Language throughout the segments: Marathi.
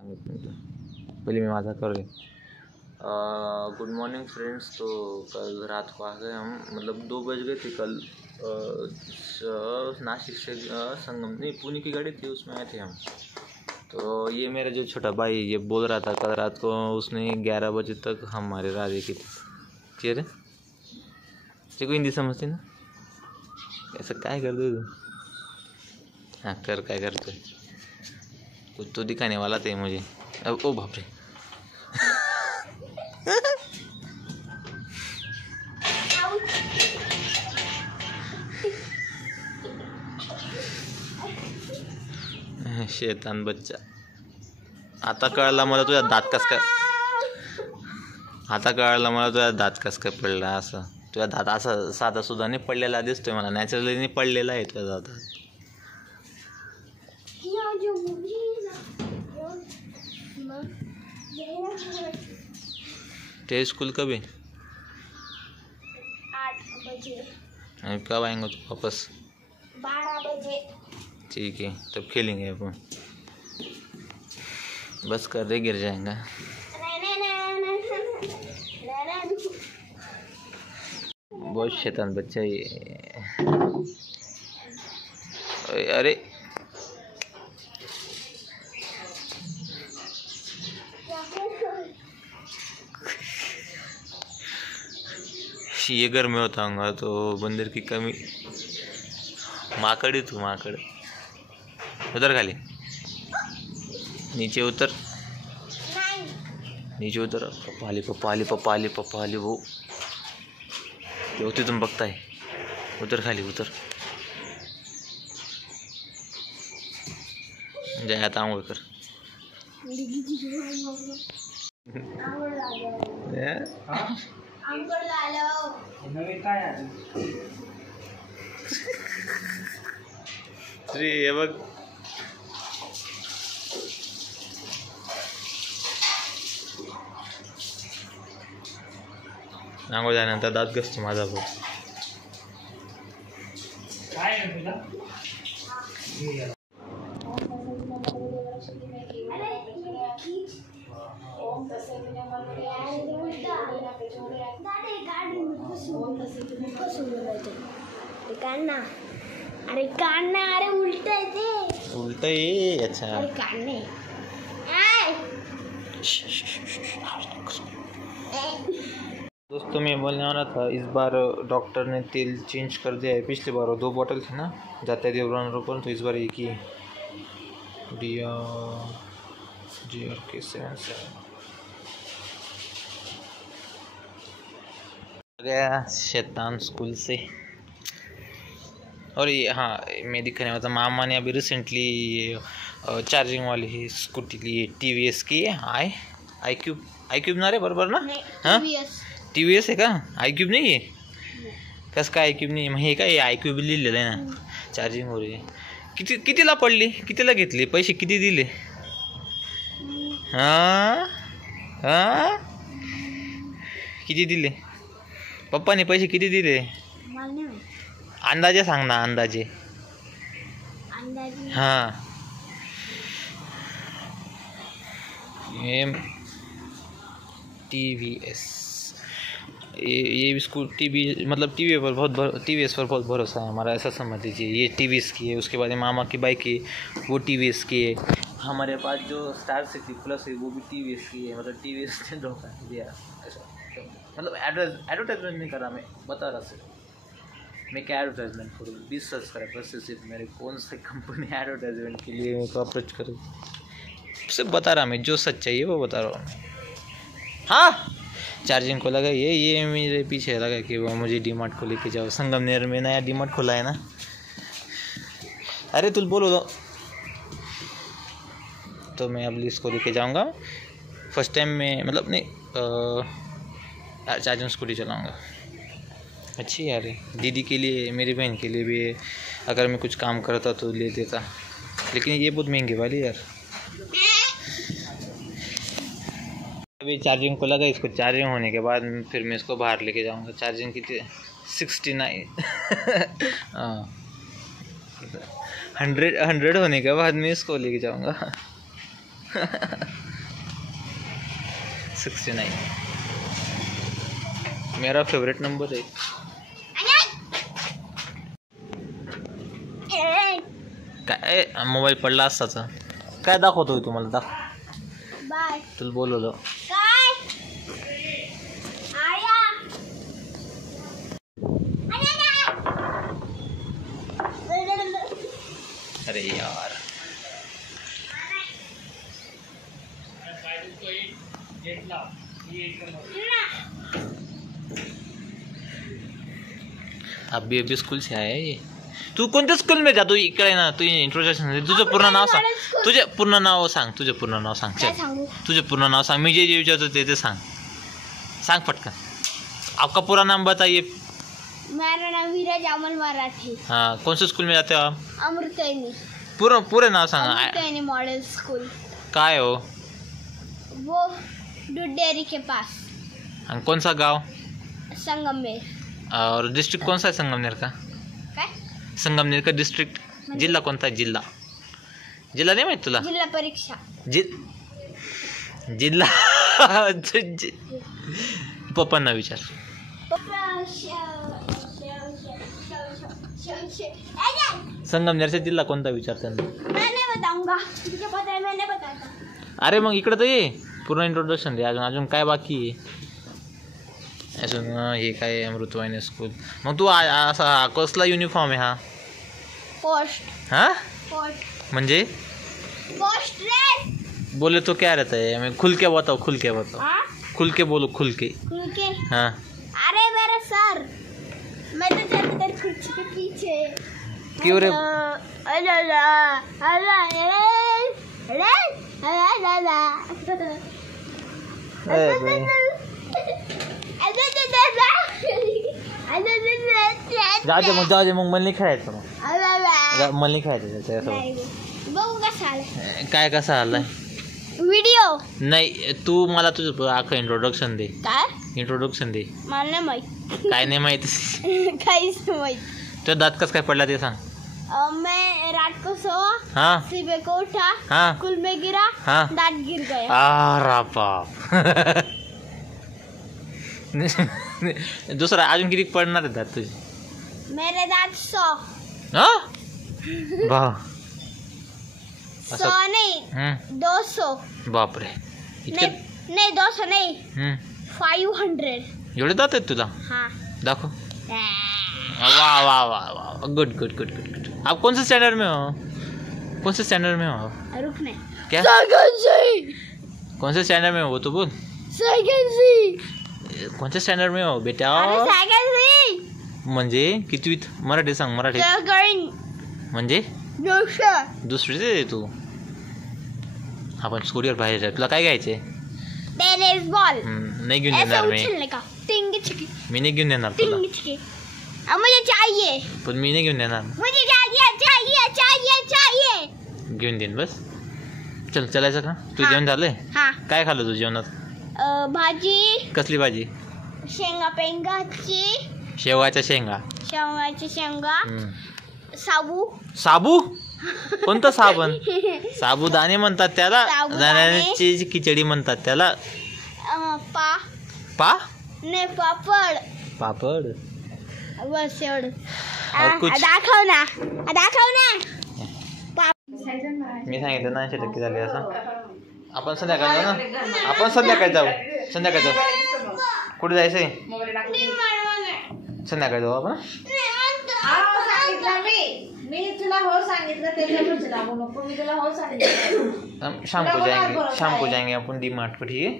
पहले मैं माझा कर रही। Good morning friends. तो कल रात को आ गए हम, मतलब 2 बज गए थे कल। नासिक से संगम नहीं, पुणे की गाड़ी थी, उसमें आए थे हम। तो ये मेरा जो छोटा भाई ये बोल रहा था कल रात को उसने 11 बजे तक हमारे राह देखी थी। चेहरे को हिंदी समझती ना, ऐसा काय कर दो। हाँ कर, क्या करते कुछ तो दिखाने वाला था मुझे। अब ओ बाप रे शैतान बच्चा। आता कळला मला तुझ्या दात कस काय, आता कळला मला तुझ्या दात कस काय पडला असं। तुझ्या दात असं साधा सुद्धा नाही पडलेला दिसतोय मला, नॅचरली नाही पडलेला आहे तुझ्या दात। तेरे स्कूल कब है? 8 बजे। कब आएंगे तो वापस? 12 बजे। ठीक है, तब खेलेंगे अपन। बस कर दे, गिर जाएगा। बहुत शैतान बच्चा ये। अरे ये घर में होता हूँ तो बंदर की कमी। माकड़ ही तू, माकड़। उतर खाली, नीचे उतर, नीचे उतर। पप्पाली पप्पाली पप्पाली पप्पाली वो होती तुम बघताय। उतर खाली, उतर। जाय आता आंघोळ कर। हे बघ, आंघोळ झाल्यानंतर दात घसतो माझा भाऊ। अरे कान्ना, अरे उल्टा है ते, उल्टा ही अच्छा। अरे कान्ने दोस्तों मैं बोलने वाला था, इस बार डॉक्टर ने तेल चेंज कर दिया है। पिछली बार 2 बॉटल थी ना, जाते देवरान रोपन, तो इस बार एक ही DRK77 गया शैतान स्कूल से। और ये हाँ, मैं दिखाने वाला था, मामा ने अभी रिसेंटली ये चार्जिंग वाली स्कूटी ली है, TVS की है। आई क्यूब ना रे बरोबर ना? हाँ TVS है का? आई क्यूब नहीं है? कस का आई क्यूब नाही? मग हे काय आई क्यूब लिहिलेलं आहे ना, चार्जिंग हो रही है। कितीला पडली, कितीला घेतली, पैसे किती दिले? हां हां किती दिले पप्पाने, पैसे किती दिले? अंदाजे सांग ना, अंदाजे। हाँ TVS, ये स्कूटी भी, मतलब TVS पर बहुत भरोसा है हमारा, ऐसा समझ लीजिए। ये TVS की है, उसके बाद मामा की बाइक है वो TVS की है। हमारे पास जो स्टार सिटी प्लस है वो भी TVS की है। मतलब TVS ने धोखा दिया ऐसा, मतलब एडवर्टाइजमेंट नहीं करा, मैं बता रहा सिर्फ। मैं क्या एडवर्टाइजमेंट करूँ? 20 सब्सक्राइबर से सिर्फ मेरे कौन सी कंपनी एडवर्टाइजमेंट के लिए मेरे को अप्रोच करूँ? सिर्फ बता रहा मैं, जो सच चाहिए वो बता रहा हूँ। हाँ चार्जिंग को लगा ये मेरे पीछे लगा कि वो मुझे डीमार्ट को लेके जाओ। संगमनेर में नया डीमार्ट खुला है ना। अरे तुम बोलो तो मैं अब इसको लेके जाऊंगा। फर्स्ट टाइम में, मतलब नहीं, चार्जिंग स्कूटी चलाऊंगा। अच्छी यार, दीदी के लिए, मेरी बहन के लिए भी अगर मैं कुछ काम करता तो ले देता, लेकिन ये बहुत महंगी वाली यार। अभी चार्जिंग को लगा, इसको चार्जिंग होने के बाद फिर मैं इसको बाहर लेके जाऊंगा। चार्जिंग की 69 हाँ 100 होने के बाद मैं इसको लेके जाऊंगा। 69 मेरा फेवरेट नंबर है. काय मोबाईल पडला असताच. काय दाखवतोय तुम्हाला दाखव. बाय तुला बोलवलं. काय आया अरे यार अभी स्कूल से आया ये. तू कोणत्या स्कूल में जातो इकडे ना. तू इंट्रोडक्शन तुझं पूर्ण नाव सांग. तुझे पूर्ण नाव सांग. तुझे पूर्ण नाव सांग. काय चल सांगू तुझे पूर्ण नाव सांग. मी जे विचारतो ते सांग. सांग पटकन. आपका पूरा नाम बताइए. मेरा नाम वीरज अमल मराठी. हाँ कौन से स्कूल में जाते हो आप. अमृतैनी. पूरे नाव सांग. अमृतैनी मॉडल स्कूल. काय हो. वो दूध डेयरी के पास. आणि कौन सा गाँव. संगमनेर. और डिस्ट्रिक्ट कौन सा है संगमनेर का. काय संगमनेर का डिस्ट्रिक्ट. जिल्हा कोणता आहे. जिल्हा नाही माहित तुला. जिल्हा परीक्षा. जिल्हा पप्पांना विचार. संगमनेरचा जिल्हा कोणता विचार त्यांना. मैं नहीं बताऊंगा. तुझे पता है मैं नहीं बताता. अरे मग इकडे तर ये. पूर्ण इंट्रोडक्शन दे. अजून काय बाकी आहे. अजून हे काय अमृतवाहिनी स्कूल. मग तू असा कसला युनिफॉर्म आहे हा. पोस्ट. हाँ पोस्ट. म्हणजे पोस्ट ड्रेस. बोले तो क्या रहता है. मैं खुल के बताओ. खुल के बताओ. हाँ खुल के बोलो. खुल के. खुल के. हाँ अरे मेरा सर मैं तो चलती तेरी कुर्सी के पीछे. क्यों रे. जाऊ दे मग मला नाही खेळायचं. मग मला नाही खेळायचं त्याच्यासोबत. बघू कसा आलाय. काय कसा आलाय. व्हिडिओ नाही तू मला तुझं अख्खं इंट्रोडक्शन दे. काय इंट्रोडक्शन दे. मला नाही माहित. काय नाही माहिती. काहीच नाही माहित. तुझा दात कसं काय पडला ते सांग. मैं रात को सोआ. हाँ सुबह को उठा. हाँ स्कूल में गिरा. हाँ दांत गिर गया. अरे बाप. दुसरा अजून किती पडणार आहे दात तुझे. मेरे दांत 100. हाँ वाह. 100 नहीं 200. बापरे. इतके नहीं 200 नहीं 500. एवढे दात आहेत तुला. हाँ. दाखव. वाह वाह वाह वाह. Good good good good good. आप कौन से स्टैंडर्ड में हो. कौन से स्टैंडर्ड में हो. रुकने. क्या कौन से स्टैंडर्ड में हो तो बोल. कौन से स्टँडर्ड में हो बेटा. म्हणजे कितवीत. मराठी सांग. मराठी म्हणजे दुसरीच आहे तू. आपण स्कूटीवर बाहेर आहे. तुला काय घ्यायचे. Tennis ball. नाही घेऊन देणार मी. मी नाही घेऊन देणार तुला. मुझे चाहिए. पण मी नाही घेऊन देणार. मुझे चाहिए चाहिए चाहिए चाहिए. घेऊन देईन बस. चल चलायचं का. तू जेवण झालंय. हाँ. काय खाल्लं तू जेवणात. भाजी. कसली भाजी. शेंगा पेंगाची. शेवगाच्या शेंगा. शेवगाची शेंगा. साबू. साबू. कोणतं साबण. साबुदाणे म्हणतात त्याला. दाण्याची खिचडी म्हणतात त्याला. पा पा नाही पापड. पापड. बस एवढं. कुछ दाखव ना. दाखव ना. मी सांगितलं 90% झाले असं. आपण संध्याकाळी जाऊ ना. आपण संध्याकाळी जाऊ. संध्याकाळी जाऊ. कुठे जायचंय. संध्याकाळी जाऊ आपण. मी तुला हो सांगितलं त्याच्यावर लागू नको. मी तुला हो सांगितलं. शाम को जाएंगे अपन डी मार्ट को. ठीक है.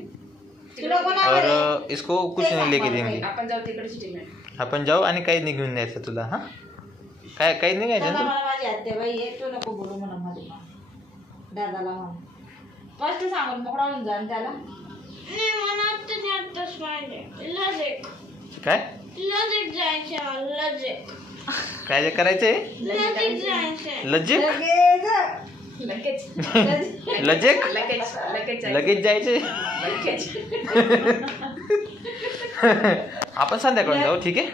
और इसको कुछ नहीं लेके देंगे. आपण जाऊ आणि काही नाही घेऊन द्यायचं तुला. हा काय काही नाही घ्यायचं तुला. माझी आत्याबाई आहे. तू नको बोलू म्हणा माझ्या दादाला. म्हणून फर्स्ट सांगून मोकळा होऊन जा त्याला. काय काय जे करायचंय. लज्जिक. लज्जिक. लगेच जायचे. आपण संध्याकाळी जाऊ. ठीक आहे.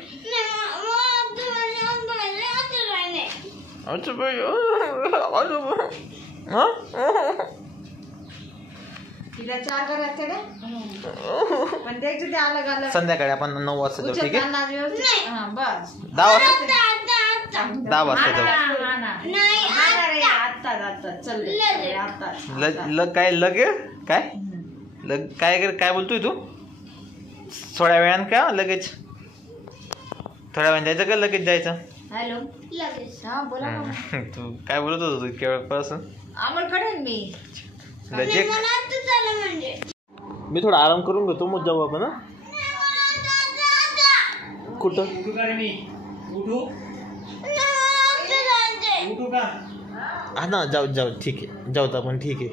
तिला 4 करायचे रे पण द्यायचं ते अलग अलग. संध्याकाळी आपण 9 वाजता जाऊ, ठीक आहे? हां बस 10 वाजता 10 वाजता जाऊ. काय लगे काय काय बोलतोय तू? थोड्या वेळानं का लगेच? थोड्या वेळानं जायचं का लगेच जायचं? हॅलो लगेच. हा बोला मग. तू काय बोलत होतो तू केवळपासून? अमोलकडे मी लगेच मला तू झालं म्हणजे. मी थोडा आराम करून घेतो, मग जाऊ आपण. कुठं? हा ना, जाऊ जाऊ, ठीक आहे, जाऊ तर आपण, ठीक आहे.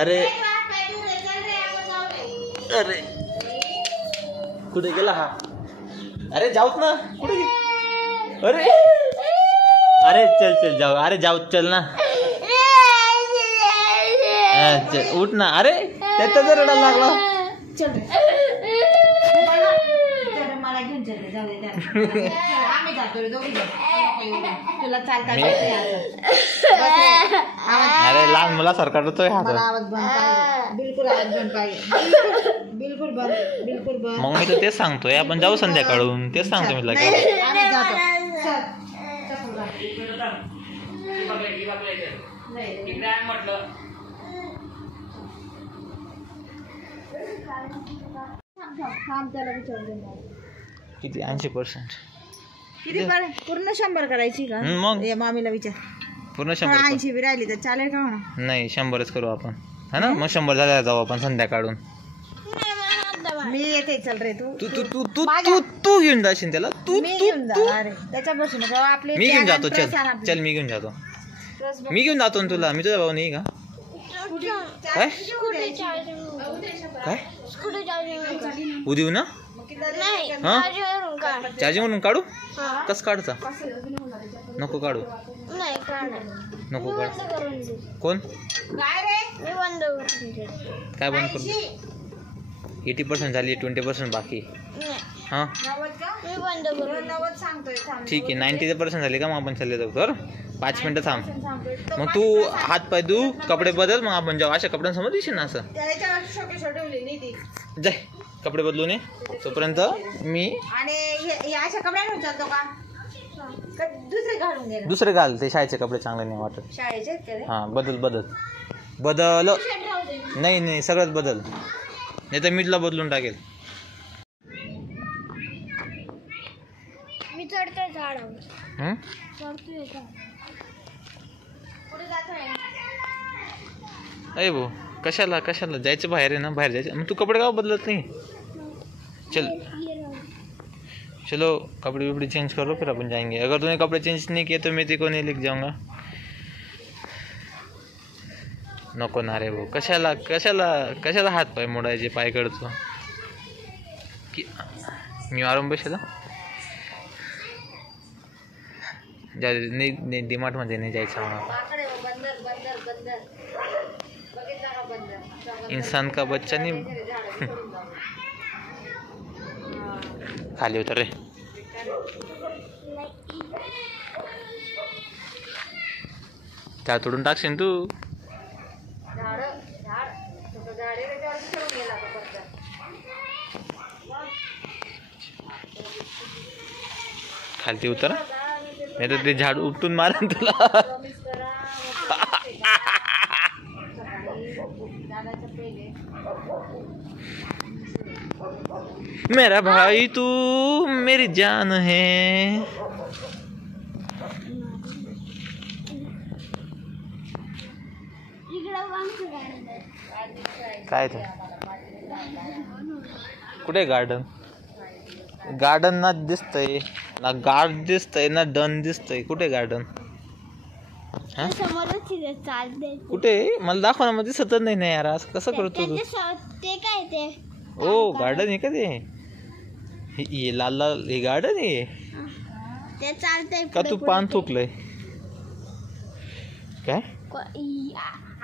अरे अरे कुठे गेला हा? अरे जाऊत ना, कुठे गे? अरे अरे चल चल जाऊ, अरे जाऊ चल ना, चल उठ ना. अरे त्याचा जर रडायला लागला. चल मला घेऊन चल जाऊ दे आम्ही जातो रे दोघी तुला चालता अरे लहान मुला सारखा रडतोय हा. मला आवाज बंद पाहिजे, बिलकुल आवाज बंद पाहिजे, बिलकुल बंद, बिलकुल बंद. मग मी तर तेच सांगतोय, आपण जाऊ संध्याकाळून, तेच सांगतो मी लगेच. आम्ही जातो. चल थांब त्याला विचारते किती? 80%. किती पूर्ण 100 करायची का? मग या मामीला विचार. पूर्ण 100. 80 बी राहिली तर चालेल का म्हणा? नाही 100च करू आपण, हा ना. मग 100 झाल्यावर जाऊ आपण संध्याकाळून. मी येते, चल रे तू तू तू तू तू तू तू घेऊन जाशील त्याला. तू मी तू घेऊन तू जा. अरे त्याच्या बसून नको आपले. मी घेऊन जातो. चल चल मी घेऊन जातो. मी घेऊन जातो ना तुला. मी तुझा भाऊ नाही का? काय काय उद्या ना? हा चार्जिंग वरून काढू? कस काढचा? नको काढू, नको काढ. कोण? काय बंद करू? 80% झाली, 20% बाकी. हां ठीक आहे, 90% झाली का? मग आपण चालले जाऊ. तर 5 मिनटं थांब. मग तू हात पाय धू, कपडे बदल, मग आपण जाऊ. अशा कपड्यांसमोर दिसेल ना असं. जाय कपडे बदलून ये. तोपर्यंत मी आणि अशा कपड्या घेऊन चालतो का? दुसरे घालून घे. दुसरे घाल, ते शाळेचे कपडे चांगले नाही वाटत. शाळेचे हां बदल बदल बदल. नाही नाही सगळंच बदल, नाही तर मी तुला बदलून टाकेल. मी चढतोय झाडावर. अरे भाऊ कशाला कशाला जायचं? बाहेर आहे ना, बाहेर जायचं. मग तू कपडे का बदलत नाही? चल चलो कपड़े वपड़े चेंज कर लो, फिर अपन जाएंगे. अगर तूने कपड़े चेंज नहीं किए तो मैं तेरे को नहीं लिख जाऊंगा. नको ना रे भाऊ, कशाला कशाला कशाला हात पाय मोडायचे? पाय कडतो की मी मारून बसला. नाही डिमार्ट मध्ये नाही जायचं मला. इंसान का बच्चा नहीं. खाली उतर रे. काय तोडून टाकशील तू? खाली उतर, नाही तर ते झाड उपटून मारेन तुला. मेरा भाई तू मेरी जान है. काय ते कुठे गार्डन? गार्डन ना दिसतंय ना, गार्ड दिसतंय ना, डन दिसतंय. कुठे गार्डन? कुठे? मला दाखव ना. मध्ये दिसतच नाही ना यार. आज कसं करतो तू? ते काय ते? ओ गार्डन आहे का ते? हे लाल लाल हे गार्डन आहे ते चालतंय का? तू पान थुकलंय काय?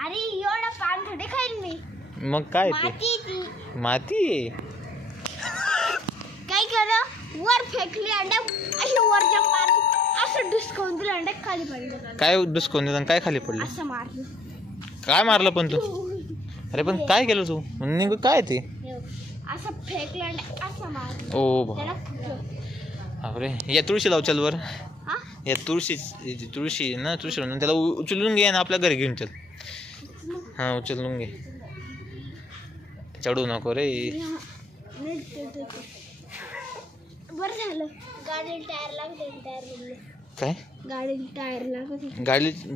अरे एवढं पान थोडे खाईन मी. मग काय ते? माती आहे. काय करा वर फेकली अंडा अशी वरच्या पान असं डिस्काउंट दिलं आणि खाली पडलं. काय डिस्काउंट देताना काय खाली पडलं? असं मारलं. काय मारलं पण तू? अरे पण काय केलं तू? नेमकं काय ते? असं फेकलं आणि असं मारलं. ओ बा त्याला फुटलं. अरे या तुळशी लाव चल वर. हा? या तुळशी ना तुळशी म्हणून त्याला उचलून घे आणि आपल्या घरी घेऊन चल. हां उचलून घे. चढू नको रे. बरं झालं गाडीला टायर लागते. टायर काय? गाडीला टायर लागते.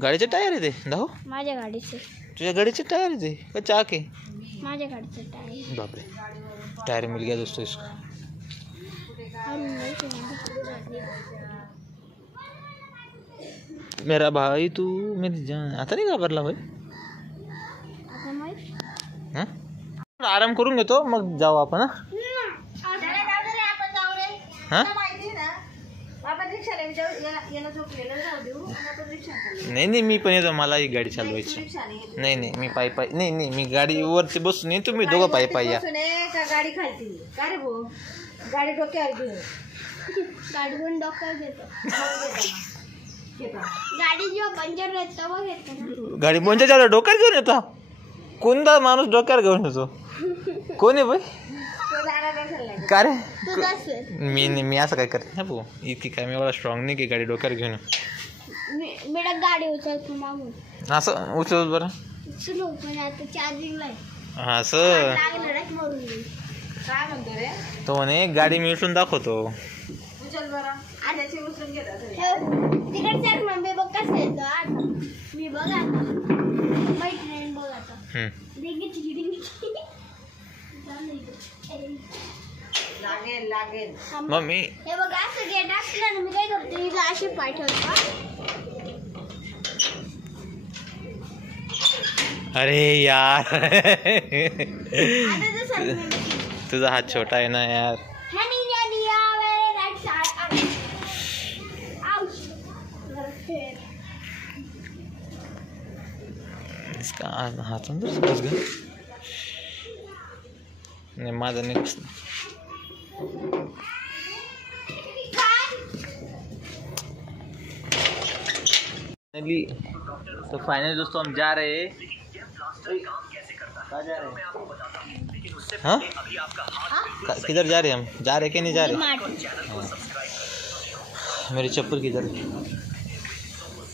गाडीचे टायर आहे ते दाहो. माझ्या गाडीचे. तुझ्या गाडीचे टायर आहे ते का चाक आहे? माझ्या गाडीचे टायर. बापरे टायर मिल गया दोस्तों इसको. मेरा भाई तू मेरी जान. आता नाही घाबरला भाई. आता माहित. हां आराम करून घेतो मग जाऊ आपण. हां नाही मी पण येतो. मला ही गाडी चालवायची. नाही मी पायी नाही मी गाडीवरती बसून ये. तुम्ही दोघं पायी या. गाडी खालती का रे भाऊ? गाडी डोक्यावर घेऊन गाडी पण डोक्यावर घेतो. गाडी जेव्हा पंचर होत तेव्हा घेतो. गाडी पंचर डोक्यावर घेऊन येतो? कोणता माणूस डोक्यावर घेऊन येतो? कोण आहे बाई? का रे? मी असं काय करत नाही भाऊ. इतकी काय मी एवढा स्ट्रॉंग नाही की गाडी डोक्यावर घेऊन. मी गाडी उचलतो मागून. असं उचल बरं. उचलू पण आता चार्जिंगला आहे. असं लागलं मरून गेली. काय म्हणतो रे? तो म्हणे गाडी मी उचलून दाखवतो. उचल बरं. आल्याची उचलून घेतात. तिकडे चल मम्मी बघ कसं येतं आता. मी बघ आता मैत्रीण बघ आता. लागेल मम्मी हे बघ असं गेट असलं ना मी काय करते हिला अशी पाय ठेवतो. अरे यार आता तर तुझा हात छोटा आहे ना यार. इसका हाथ अंदर से घुस गया. नहीं माझा नेक्स्ट. तो फाइनली दोस्तों हम जा रहे हैं. कहाँ जा रहे हैं? हाँ किधर जा रहे हैं? हम जा रहे कि नहीं जा रहे? मेरी चप्पल किधर?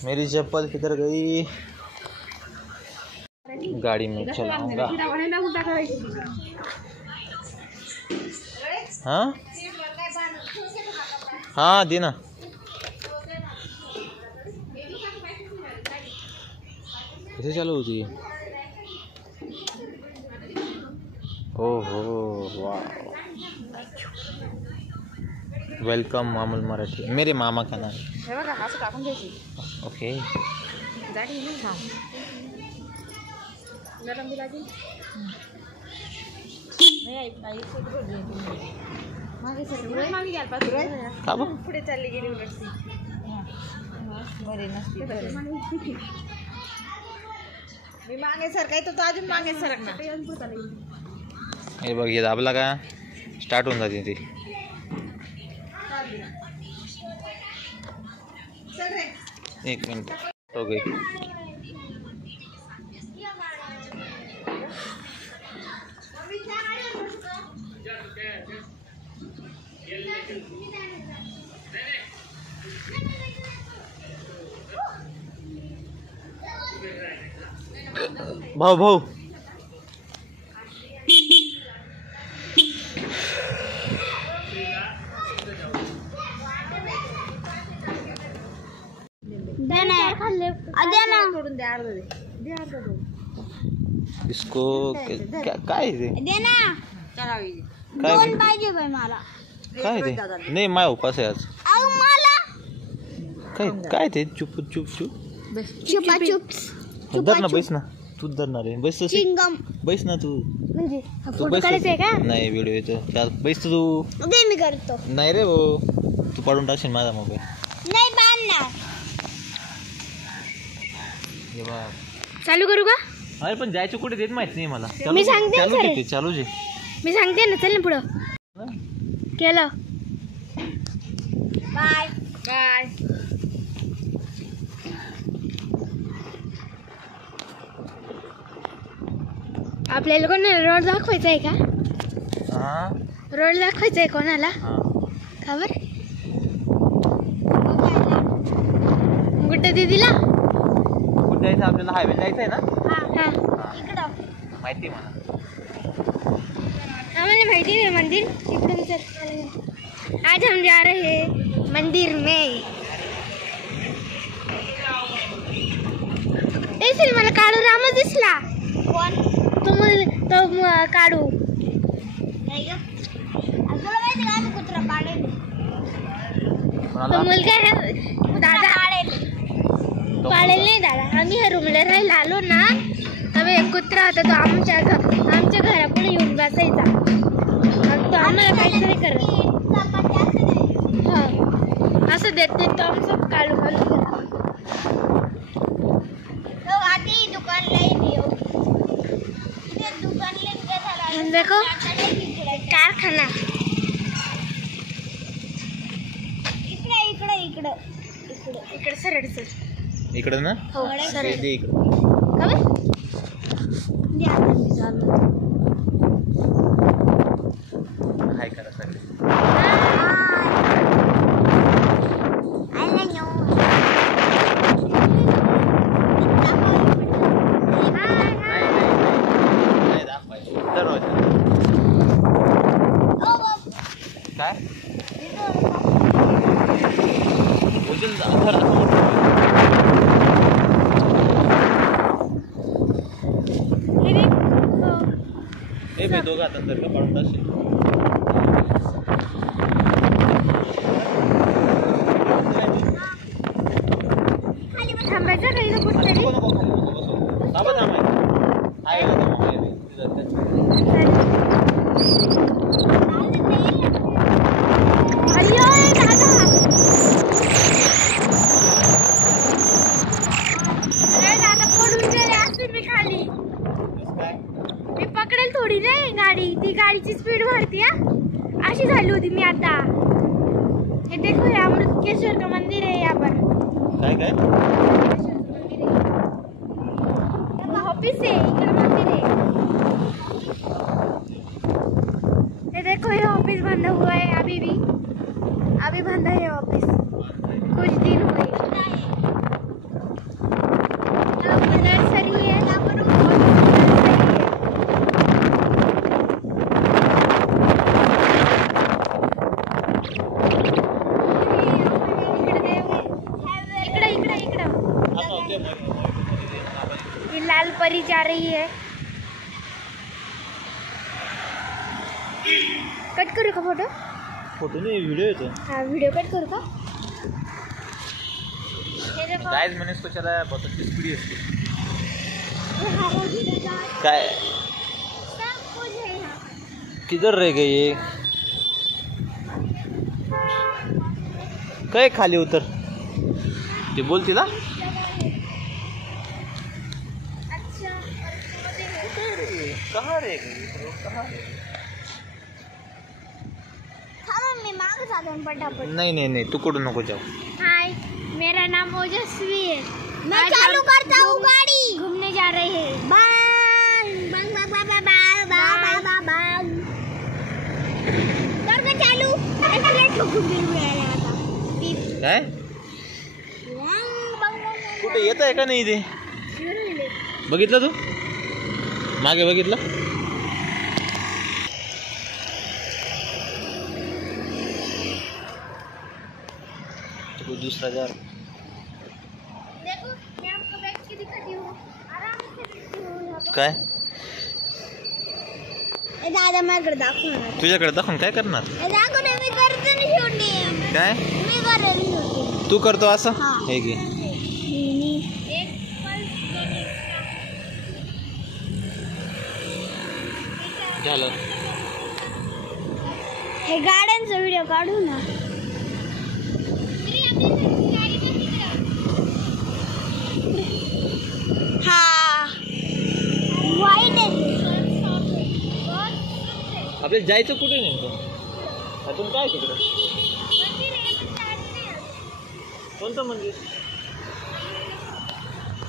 मेरी चप्पल किधर गई? गाड़ी में चलाऊंगा. हाँ हाँ देना. कैसे चालू होती है? ओहो वाह. वेलकम अमोल मराठी. मेरे मामा का नाम. ओके पुढे चालली गेली उलटती. बरे नसते. मी मागे सरकाय तो अजून मागे सरकणार. हे बघ हे दाबला का स्टार्ट होऊन जाते ती. एक मिनट हो गई. भाऊ भाऊ सोडून द्या. अर्ध दे. इसको काय ते दे ना. काय दोन पाहिजे बाई मला. काय ते? नाही माय उपास आहे आज. अहो मला काय काय ते? चुप चुप चुप चुपा चुप्स. धर ना. बैस ना तू. धरणार आहे. बैस तू. चिंगम बैस ना तू. म्हणजे तू फोटो बैस. काढायचा आहे का? नाही व्हिडिओ येतो. चाल बैस तू. दे मी करतो. नाही रे भाऊ तू पाडून टाकशील माझा मोबाईल. नाही बांधणार. हे बघ. चालू करू का? अरे पण जायचं कुठे देत माहित नाही मला. मी सांगते ना चालू सर. दे चालू दे. मी सांगते ना. चल ना पुढं. केलं. Bye bye. आपल्याला कोणाला रोड दाखवायचा आहे का? हा रोड दाखवायचा आहे कोणाला? हा खबर गुड्डा दीदीला कुठे जायचं आपल्याला? हायवे जायचं आहे ना? इकडं माहिती आहे मला. आम्हाला माहिती है मंदिर इकडून चल. आज हम जा रहे हैं मंदिर में. ऐसे मला काळू रामच दिसला. कोण? तो काळू. नाही ग. आपल्याला माहिती का आम्ही कुत्रा पाळेल. तो मुलगा आहे दादा पाळेल नाही दादा. आम्ही ह्या रूमला राहायला आलो ना तेव्हा एक कुत्रा होता तो आमच्या घरापुढे येऊन बसायचा. तो आम्हाला काहीतरी करत हा असं देत नाही तो आमचं काळू देखो कारखाना इकडे सरळ सर इकडं ना? हो सरळ दे इकडं. हाय करा सगळे. नाही दाखवायचं. दरवाजा काय बोलतील ए मी दोघं आता तर का पाडून टाकशील. थांबायचं काही नको कुठतरी. थांबा थांबाय हाय मी पकडेल थोडी नाही गाडी. ती गाडीची स्पीड वाढती अशी झाली होती मी आता. हे देखो हे अमृतकेश्वर का मंदिर है यहाँ पर. काय ऑफिस है इकडे मंदिर है. ये देखो ये ऑफिस बंद हुआ है अभी बंद है ऑफिस. कुछ दिन हुए. नर्सरी है लाल परी जा रही है. कट करू का फोटो नाही व्हिडिओ येतो. हाँ वीडियो कट करू का? गाइस मैंने इसको चलाया बहुत अच्छी स्पीड है. काय किधर रह गई ये? काय खाली उतर ते बोलती ना. कहाँ रह गई? कहाँ मैं मांग जाता हूँ फटाफट. नहीं तू कुठं नको जाऊ. हाय मेरा नाम ओजस्वी है. मैं चालू करता हूँ गाड़ी. घूमने जा रहे हैं. बांग बांग बांग बांग बांग बांग बांग बांग कर दे चालू. काय कुठे येत आहे का नाही ते? बघितलं तू मागे बघितलं? तो दूसरा जा. देखो मैं आपको बैठ के दिखाती हूँ. आराम से बैठती हूँ. काय दादा माझ्याकडे दाखव ना. तुझ्याकडे दाखवून काय करणार? दाखव ना. मी करतो ना शूटिंग. काय मी करेल शूटिंग. तू करतो असं? हा. हे घे. झालं. हे गाड्यांचा व्हिडिओ काढू ना. हा वाईट आहे. आपल्याला जायचं कुठे नेमकं? अजून काय तिकडं? कोणतं मंदिर?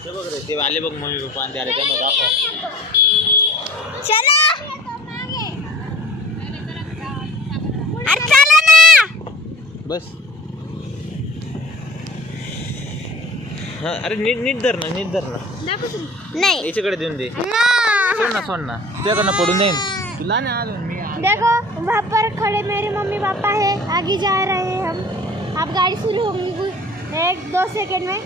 ते बघ रे, ते आले बघ मम्मी पप्पा आणि आले त्यांना दाखव. चला अरे चला ना बस. हा, अरे नीट नीट धर ना, नीट धर ना. नहीं याच्याकडे देऊन दे. सोड ना तुझ्याकडनं पडून जाईन. तुला नाही आलं मी. देखो वहाँ पर खड़े मेरे मम्मी पापा है, आगे जा रहे हैं हम. अब गाड़ी शुरू होगी 1-2 सेकंड में.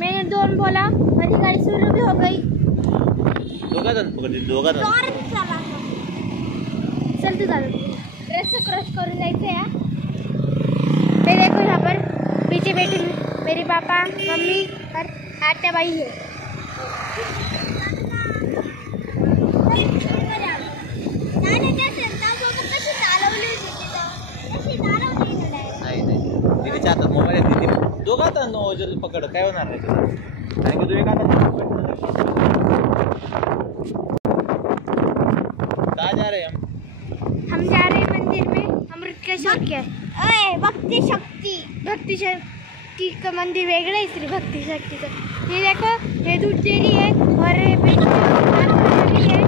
मैंने 2 बोला, मेरी गाड़ी शुरू भी हो गई. दोघा जण पकडते, दोघा जण. चलते चलते रस्ता क्रॉस करून जायचं या. मैं देखो यहाँ पर पीछे बैठी मेरे पापा मम्मी और आत्या बाई है. दीदीच्या हातात मोबाईल आहे. दीदी दोघा हातात पकड, काय होणार नाही तुला. कारण की तू एक हातात पकड. कहाँ जा रहे हैं हम जा रहे हैं मंदिर में. अमृत का शौक है. भक्ति शक्ति का मंदिर वेगळं आहे. श्री भक्ति शक्ति का ये देखो, ये दूध डेरी है और ये भी है.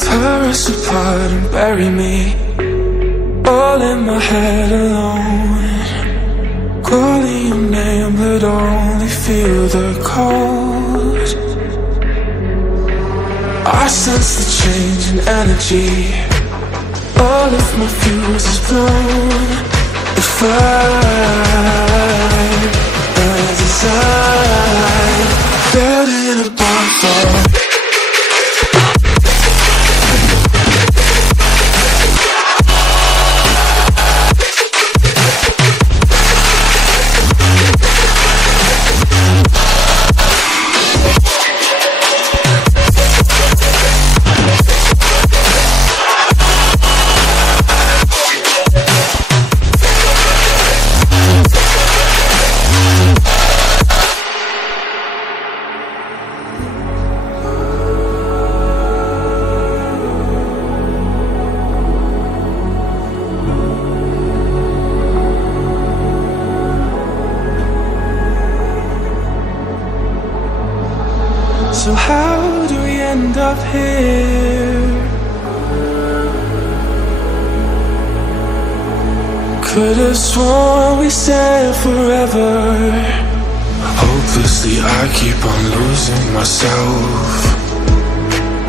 Tear us apart and bury me all in my head alone, calling your name but only feel the cold. I sense the change in energy, all of my fuses blown. The fire burns inside, dead in a bonfire. up here. Could have sworn we said forever. Hopelessly I keep on losing myself.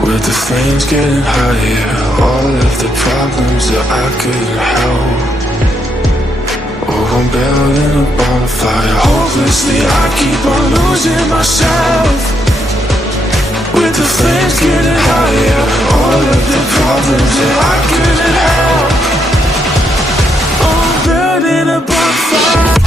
With the flames getting higher, all of the problems that I couldn't help. Oh, I'm building a bonfire. Hopelessly I keep on losing myself. With the flames getting higher, all of the problems that I couldn't help. Oh, I'm building a bonfire.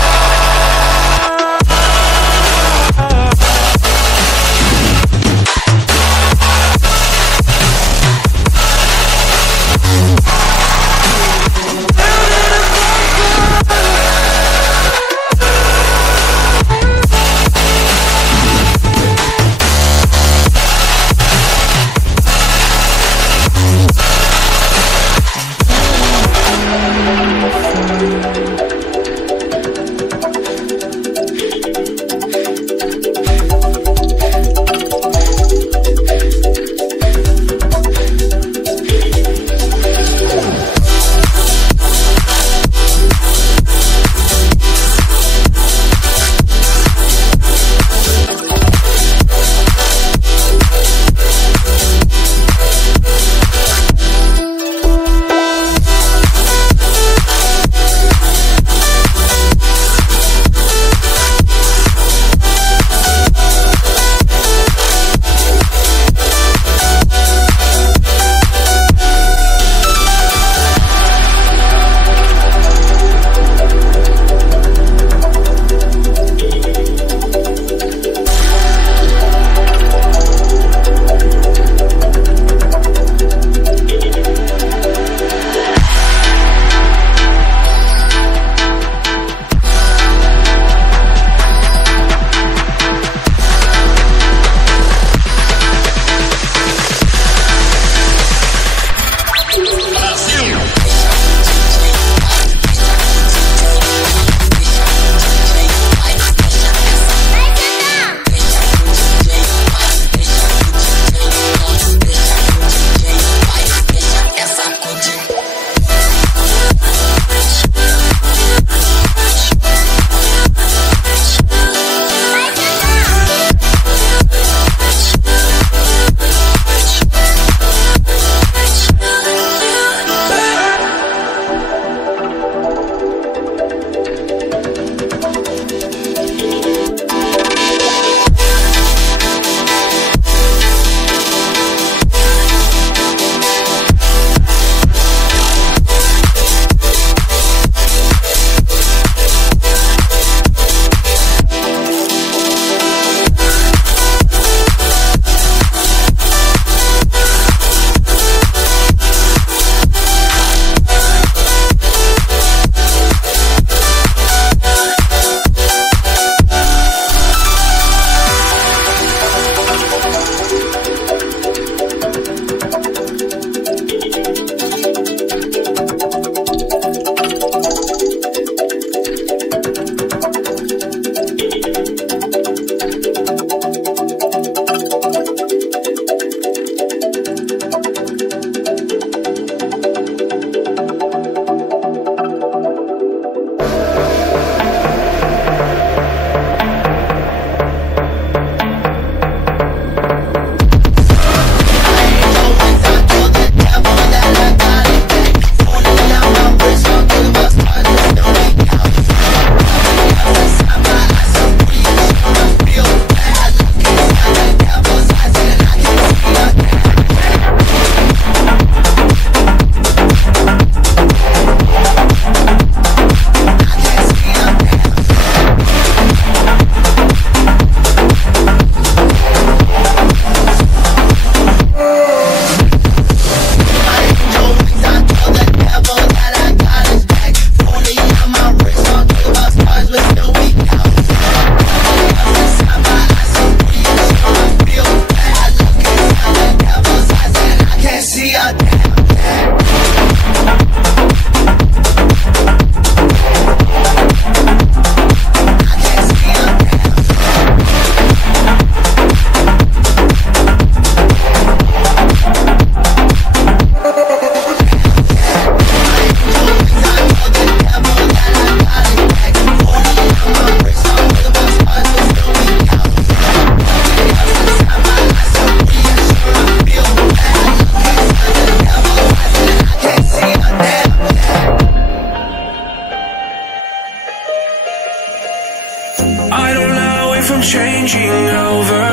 changing over.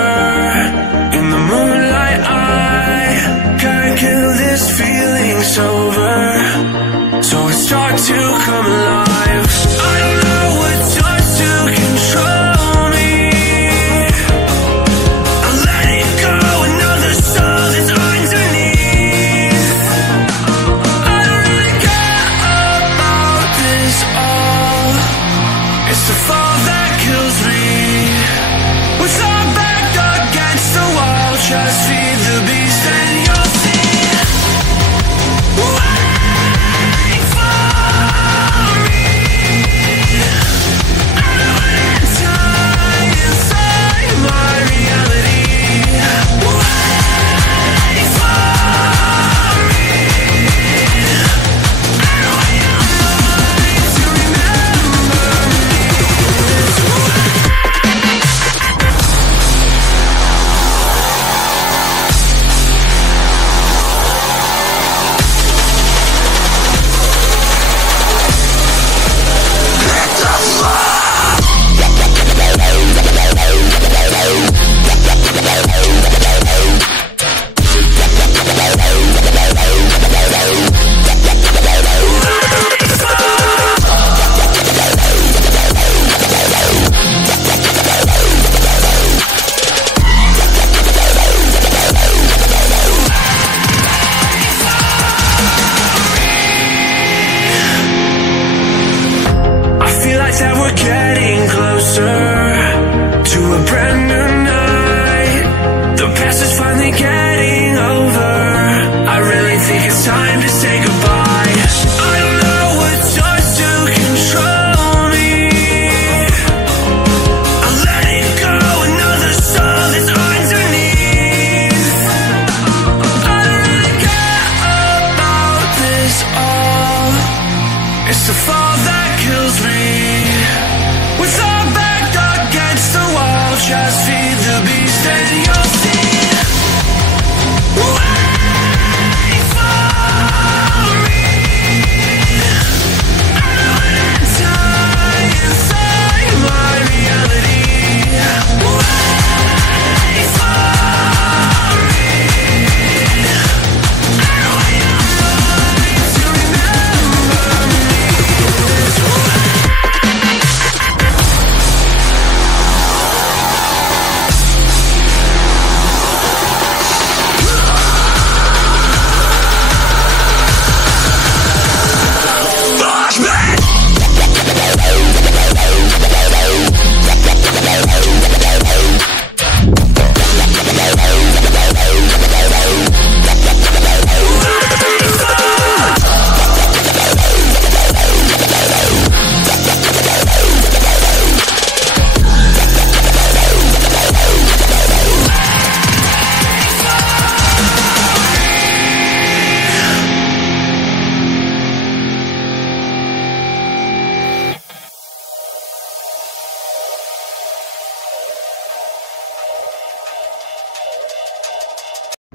In the moonlight I can't kill this feeling sober, so I start to come alive. I don't know what starts to control me. I let it go, another soul that's underneath. I don't really care about this all. It's the fall that kills me. With our back against the wall, just feed the beast and you'll see. Wait for me. I don't enter inside my reality. Wait for me. I want your mind to remember me this way. That we're getting closer to a brand new night. The past is finally getting over. I really think it's time to say goodbye. I don't know what starts to control me. I let it go, another soul that's underneath. I don't really care about this all. It's the fall that kills me. With our back against the wall, just feed the beast and you'll see. Wait for me. I don't enter inside my reality. Wait for me. I want your mind to remember me this way.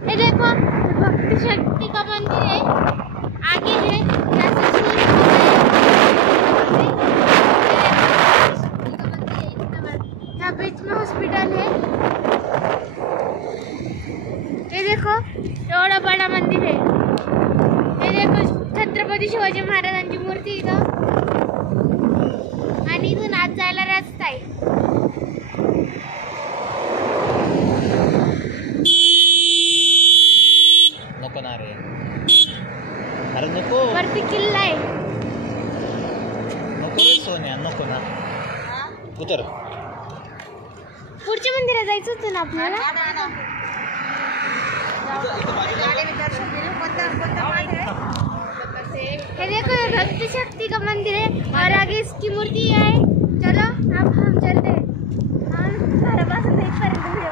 ये देखो भक्ति शक्ति का मंदिर है, आगे है यहाँ बीच में हॉस्पिटल है। ये देखो एवढा बड़ा मंदिर है। ये देखो छत्रपती शिवाजी महाराजांची मूर्ती इथं आणि इथून आत जायला रस्ता आहे। नको ना रे, अरे नको, वरती किल्ला आहे। नको रे सोन्या, नको ना, उतर। पुढच्या मंदिरात जायचं होतं ना आपल्याला। ये देखो ये भक्ति शक्ति का मंदिर है और आगे इसकी मूर्ति है। चलो अब हम चलते हैं। हम सारा बस देख पर वीडियो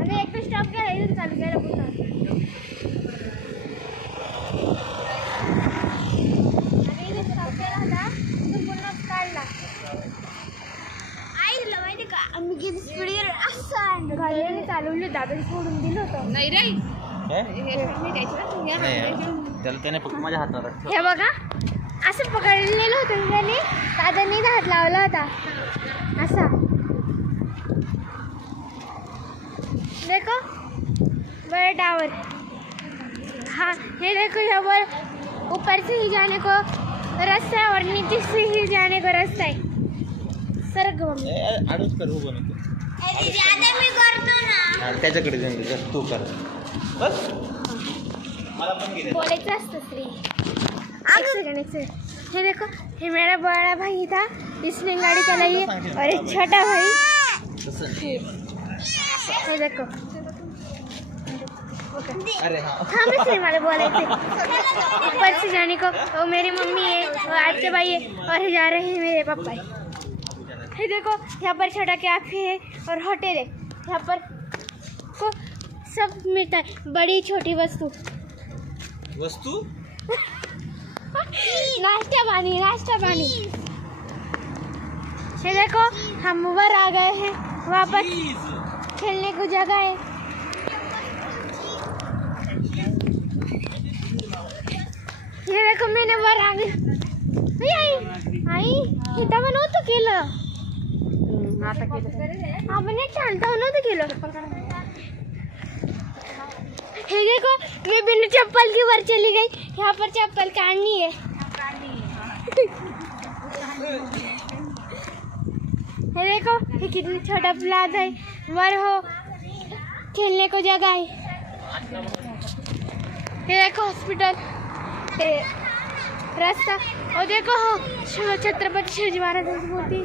अरे एक स्टॉप केला इथून चालू केलं पुन्हा। आणि इथे स्टॉप केला होता इथून पुन्हा काढला। आई तुला माहिती का आम्ही किती स्पीडवर असं गाडीने चालवलं, दादाला सोडून दिलं होतं। नाही रे त्याला त्याने फक्त माझ्या हातात हे बघा असं पकडलेलं होतं त्याने, दादांनी हात लावला होता असा. देखो बड़ा टावर. हाँ ये देखो यहाँ पर ऊपर से ही जाने को रास्ता है और नीचे से ही जाने को रास्ता है. सरक त्याच्याकडे तू कर बस. मला पण बोलायचं असतं स्त्री. एक सेकंड. ये देखो ये मेरा बड़ा भाई था, इसने गाड़ी चलाई है. और एक छोटा भाई ये देखो. अरे हाँ बस नहीं वाले बोलायचे. ऊपर से जाने को वो मेरी मम्मी है, वो आचे भाई है और ये जा रहे हैं मेरे पापा. ये देखो यहाँ पर छोटा कैफे है और होटल है. यहाँ पर को सब मिलता है, बड़ी छोटी वस्तु. नाश्ता पानी. ये देखो हम ऊपर आ गए हैं, वहाँ पर खेलने को जगह है. ये देखो मैंने वर आ गई. आई इथं पण नव्हतं केलं. आपण एक चालता नव्हतं केलं. हे देखो मैं बिना चप्पल की वर चली गई. यहाँ पर चप्पल काटनी है. ये देखो ये कितना छोटा प्लाट है. वर हो खेलने को जगह है. ये देखो हॉस्पिटल रास्ता. और देखो हो छत्रपती शिवाजी महाराजांची मूर्ती.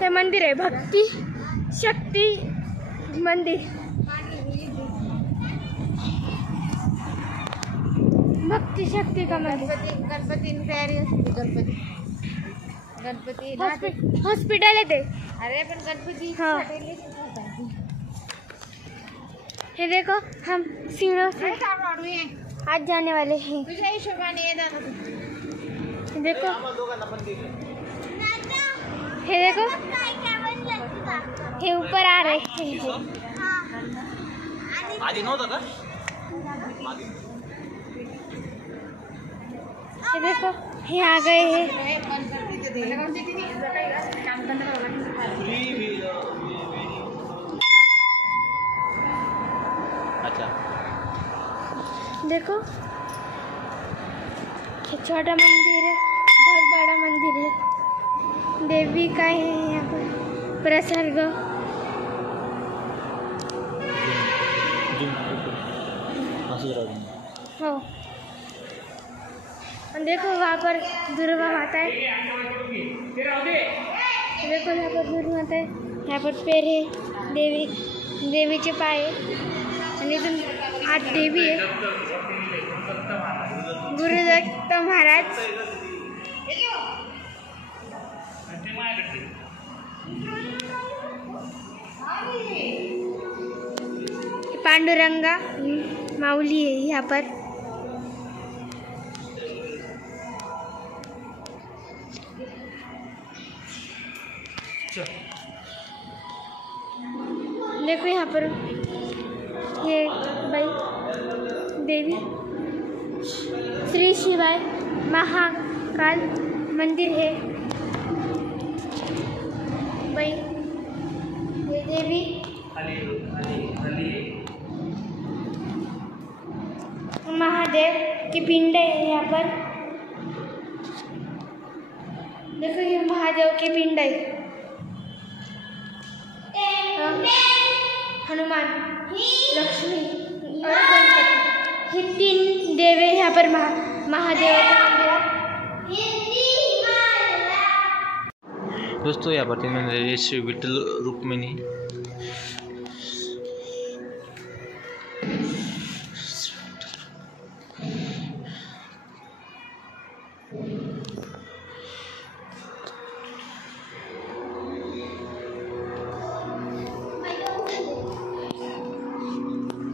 ते मंदिर आहे भक्ती शक्ती मंदिर. भक्ती शक्ती का मंदिर. गणपती तयारी असते. गणपती हॉस्पिटल आहे ते. अरे पण गणपती हाँ. ये देखो हम सीढ़ों से आज जाने वाले हैं. तुझ्या हिशोबाने ये ना. देखो ये देखो ये ऊपर आ रहे हैं. आधी नव्हतं का. ये देखो ये आ गए हैं. अच्छा देखो ये छोटा मंदिर है, बहुत बड़ा मंदिर है. देवी का है यहाँ पर प्रसर्ग. हो और देखो वहाँ पर दुर्गा माता है. देखो यहाँ पर दुर्गा माता है. यहाँ पर पैर है देवीचे पाय आहे. आणि इथून आत देवी आहे. गुरुदत्त महाराज. पांडुरंगा माऊली है यहाँ पर. देखो यहाँ पर ये भाई देवी श्री शिवाय महाकाल मंदिर है भाई. ये देवी महादेव की पिंड है यहाँ पर. देखो ये महादेव की पिंड है. हनुमान लक्ष्मी और गणपति ये 3 देव है यहाँ पर. महादेव दोस्तों यहाँ पर 3 मंदिर. श्री विठ्ठल रुक्मिणी.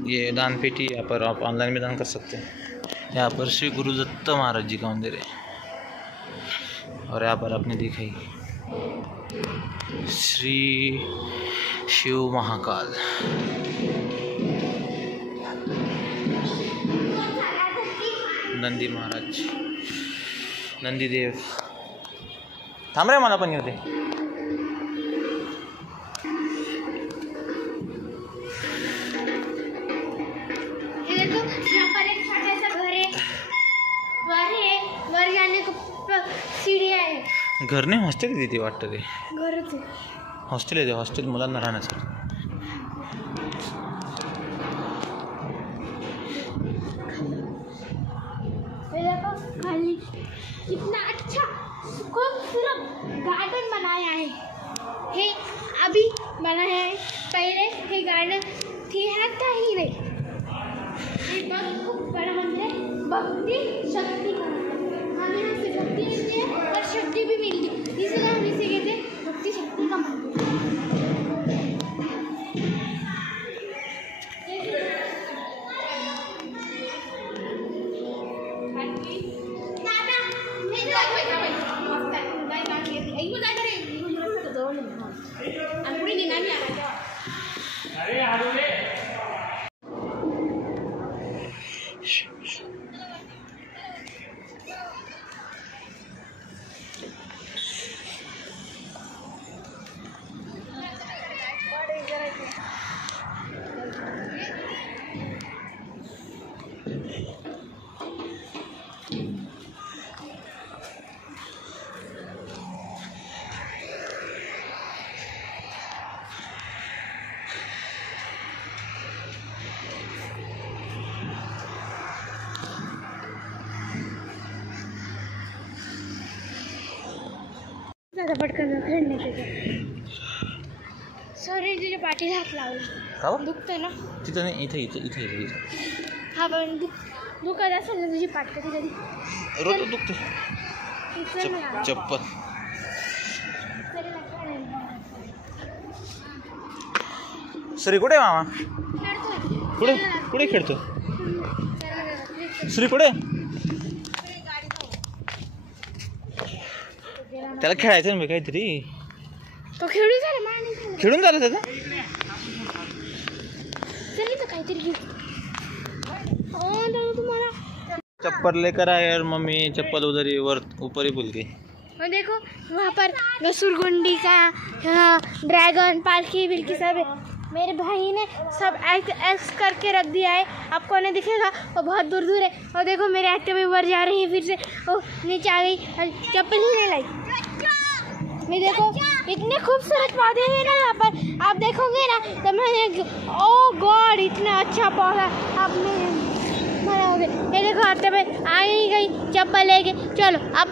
ये दान पेटी. यहाँ पर आप ऑनलाइन भी दान कर सकते हैं. यहाँ पर श्री गुरुदत्त महाराज जी का मंदिर है. और यहाँ पर आपने दिखाई श्री शिव महाकाल. नंदी महाराज. नंदीदेव. थांब रे, मला पण येऊ दे. ये देखो यहाँ पर एक छोटा सा घर है, वर जाने को सीढ़ियाँ है. घर नाही, हॉस्टेल आहे तिथे वाटतं. ते घरच आहे. हॉस्टेल आहे, ते हॉस्टेल मुलांना राहण्यासाठी. ये देखो खाली कितना अच्छा खूबसूरत गार्डन बनाया है. हे अभी बनाया है, पहले हे गार्डन था ही नहीं. ये बहुत खूब बड़ा मंदिर है, भक्ति शक्ति का. हमें यहाँ से भक्ति मिलती है और शक्ति भी मिलती है, इसलिए हम इसे कहते हैं भक्ति शक्ति का मंदिर. ज़्यादा पटकन खेळणे त्याच्यात. सॉरी तुझ्या पाठीला हात लावला. दुखतंय ना? तिथं नाही, इथे इथे इथे इथे. हा पण दुखत असेल ना तुझी पाठ कधी कधी. रोज दुखते. चप्पल. श्री कुठे मामा? कुठे कुठे खेळतो? श्री कुठे? त्याला खेळायचं ना काहीतरी. तो खेळून झाला, खेळून झालं त्याचं. चल तो काहीतरी घेऊ. तुम्हाला चप्पल लेकर आए यार मम्मी. चप्पल उधर ही ऊपर ही भूल गई. और देखो वहाँ पर घसुरगुंडी का ड्रैगन पालकी बिल्की सब है. मेरे भाई ने सब एक्स करके रख दिया है, आपको नहीं दिखेगा, वो बहुत दूर दूर है. और देखो मेरे एक्टिवा ऊपर जा रही है, फिर से वो नीचे आ गई, चप्पल ही नहीं लाई. मैं देखो इतने खूबसूरत पौधे हैं ना यहाँ पर, आप देखोगे ना तो मैंने ओ गॉड इतना अच्छा पौधा आप बनाओगे. ये देखो हफ्ते में आ ही गई चप्पल लेके. चलो अब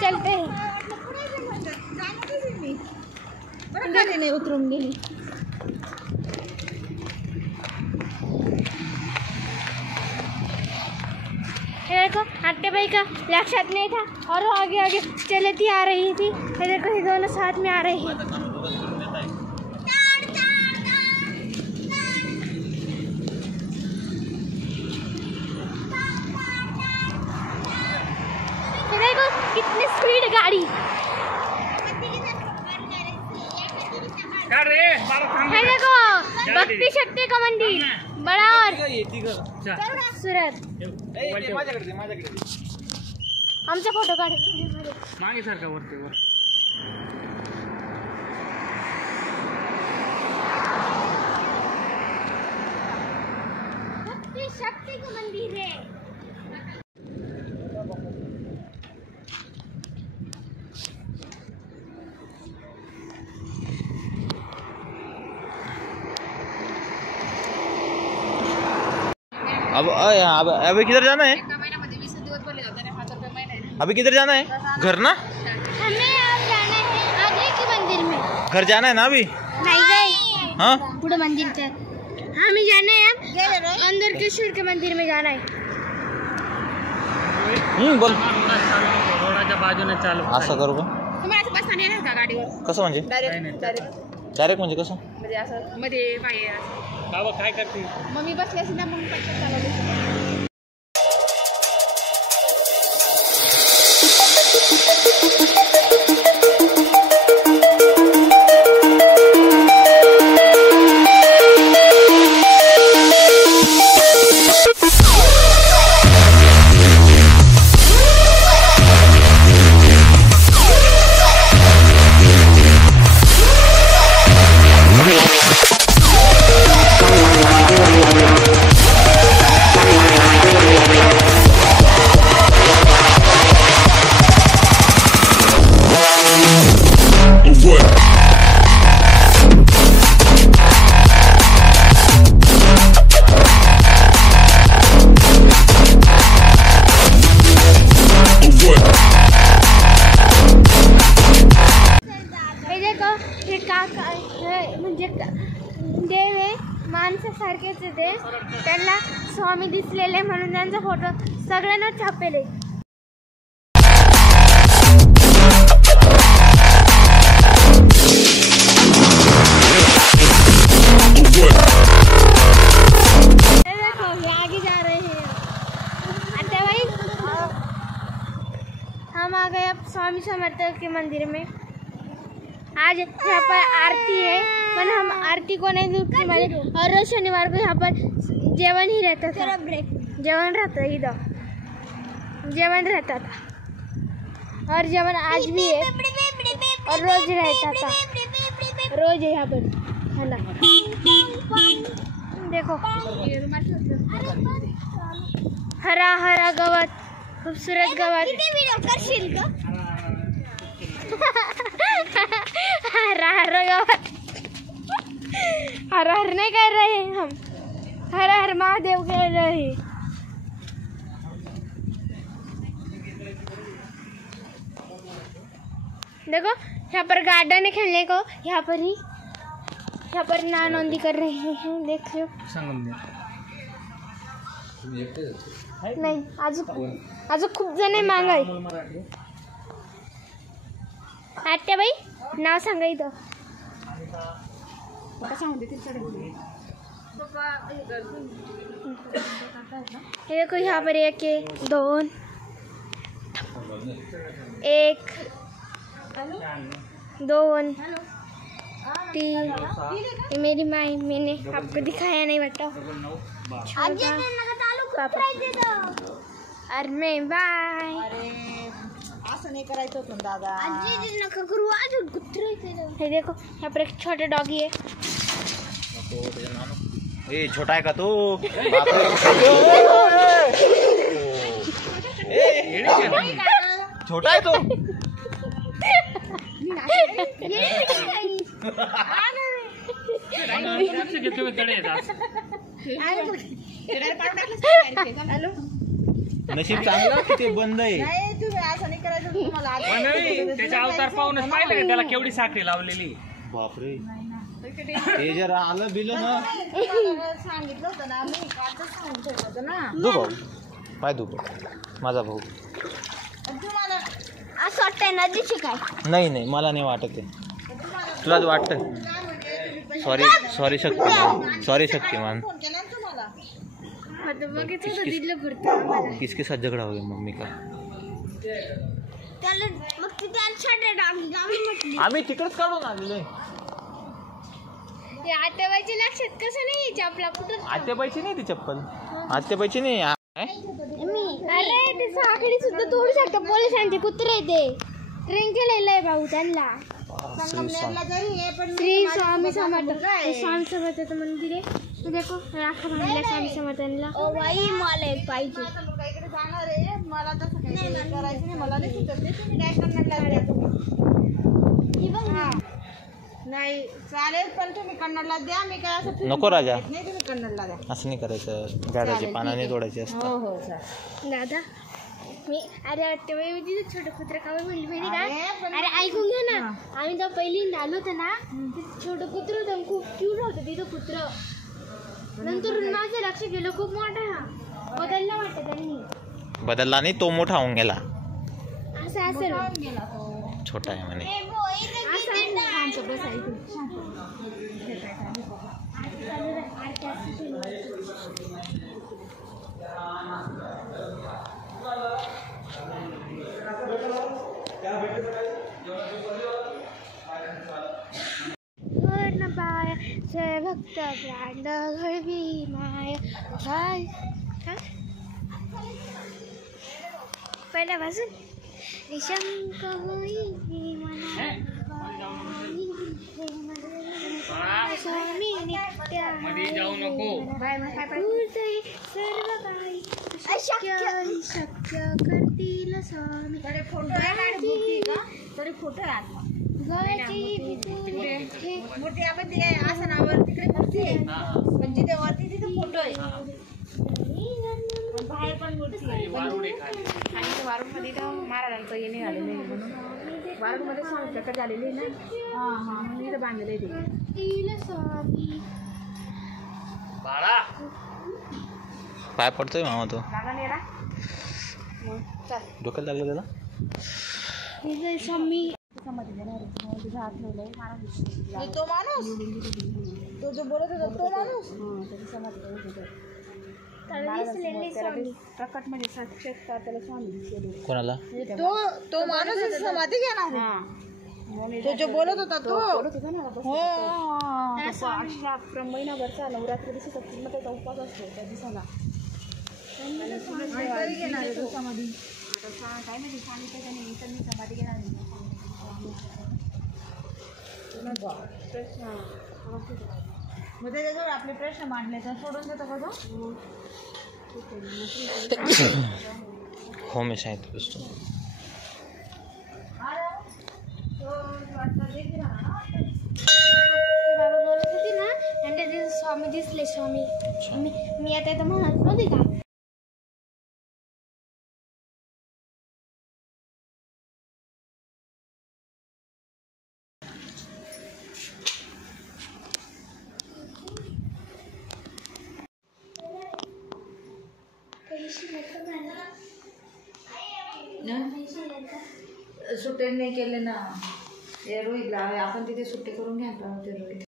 चलते हैं. नाही उतरून गेली. ये देखो आटे भाई का लक्षात नहीं था और वो आगे आगे चलती आ रही थी. ये देखो ये दोनों साथ में आ रही है. ये देखो कितनी स्पीड गाड़ी. है देखो भक्ति शक्ति का मंदिर बड़ा और सूरत. आमचा फोटो काढ मागे सारखा वरती वर. भक्ति शक्ति का मंदिर है. अब किधर जाना है? अभी किधर जाना है? घर ना? हमें अब जाना है आगे के मंदिर में. घर जाना है ना अभी? नहीं गए. हाँ पूरा मंदिर तक हमें जाना है. अब अंदर कृष्ण के मंदिर में जाना है. बोल. रोडाच्या बाजूने चालू. असं करू का? तुम्हाला असं बसता नाही येणार का गाडीवर? कसं म्हणजे? डायरेक्ट म्हणजे कसं? म्हणजे असं मध्ये बाहेर. काय करते? मग मी बसले असेल ना, मग पटकन चालवली. सारखेच ते त्यांना स्वामी दिसलेले म्हणून त्यांचा फोटो सगळ्यांना छापेले. आगे जा रहे हैं आता भाई हम आ गए अब स्वामी समर्थ के मंदिर में. आज यहाँ पर आरती है पर हम आरती को नहीं देखते हमारे और रोज शनिवार को यहाँ पर जेवण ही रहता था. जेवण रहता इधर जेवण रहता था और जेवण आज भी है और रोज रहता था. रोज है यहाँ पर है ना. देखो हरा हरा गवत खूबसूरत गवत हरा हरा गवत. हर हर नहीं कर रहे हैं हम हर हर महादेव कह रहे हैं. देखो यहाँ पर गार्डन है खेलने को. यहाँ पर नानोंदी कर रहे हैं. देख लो नाही अजून खूप जण माग आहे. आत्याबाई नाव सांगा इथं. हे देखो यहाँ पर 1 2 1 2 3. ये मेरी माई मैंने आपको दिखाया नहीं बेटा. अरे मैं बाय. असं नाही करायचं होतं दादा. हे देखो यहाँ पर एक छोटा डॉगी है. ए छोटा है का तो छोटा है तो नशीब चांगलं की ते बंद आहे. नाही तुम्ही असं नाही करायचं तुम्हाला. त्याचा अवतार पाहूनच पाहिलं का त्याला केवढी साखळी लावलेली. बापरे ते जर आलं बिलं ना सांगितलं होतं ना मी कालच सांगून ठेवलं होतं ना. दो भाऊ पाय दो माझा भाऊ. तुम्हाला असं वाटतंय ना दिशी काय. नाही मला नाही वाटत आहे. तुलाच वाटतं. सॉरी शक्तिमान. फोन केला ना तुम्हाला. किसके साथ झगड़ा हो गया मम्मी का. आम्ही तिकडच काढून आलेलोय. आत्याबाईच्या लक्षात कसं नाही चपला कुठं. आत्याबाईची नाही ती चप्पल. आत्याबाईची नाही. अरे ते साखळी सुद्धा तोडू शकतो. पोलिसांचे कुत्रे ते ट्रेन केलेलं आहे भाऊ त्यांना. श्री स्वामी समर्थ स्वामी समर्थाचं मंदिर आहे. तो देखो आखा बांधला स्वामी समर्थांना. मला एक पाहिजे. इकडे जाणार आहे मला तसं काही करायचं नाही. मला नाही सुचत ते. तुम्ही काय करणार नाही चालेल पण तुम्ही कन्नडला द्या. मी काय असं नको राजा नाही. तुम्ही कन्नडला द्या. असं नाही करायचं. झाडाची पानाने तोडायची असतात. हो चालेल दादा मी अरे वाटते मी तिथे छोटं कुत्रं कावं म्हणली माहिती का. अरे ऐकून घ्या ना. आम्ही तर पहिली आलो होतं ना तिथे छोटं कुत्रं होतं. खूप क्यूट होतं तिथं कुत्रं. नंतर माझं लक्ष गेलं खूप मोठा बदलला वाटतं त्यांनी. बदलला नाही तो मोठा होऊन गेला. असं असेल छोटा आहे म्हणे. भक्त प्राण घडवी माय काय पहिल्यापासून निशंक होई स्वामी नित्य सर्व काही शक्य करतील स्वामी. तरी फोटो मूर्ती आपण ते आसनावर तिकडे मूर्ती आहे पण जिथे वरती तिथे फोटो आहे. बाहेर पण मूर्ती आहे. आणि वारुण मध्ये महाराजांचं हे निघालेलं आहे म्हणून वारुण मध्ये स्वामी प्रकट झालेली आहे ना. म्हणून इथं बांधलेलं आहे ते. बाळा पाय पडतोय मामा तो लागा नाही ना मग चल डोक्याला लागलं त्याला. स्वामी तो माणूस तो जो बोलत होता तो माणूस प्रकट मध्ये साक्षात्कार त्याला स्वामी दिसले. कोणाला? तो माणूस समाधी घेणार तो जो बोलत होता तो हो महिनाभरचा नवरात्री दिवशी पूर्ण त्याचा उपवास असतो त्या दिवसाला घेणार तो समाधी. आता काय माहिती सांगितलं त्याने मी तर मी समाधी घेणार प्रश्न मग त्याच्याजवळ आपले प्रश्न मांडले तर सोडून देतो का तो? हो मी शाळेत बसतो. बाबा बोलत होती ना आणि त्याचे स्वामी दिसले स्वामी. मी आता इथं म्हणत नव्हती का सुट्टे नाही केले ना हे रोहितला आपण तिथे सुट्टे करून घ्यायला होते रोहित.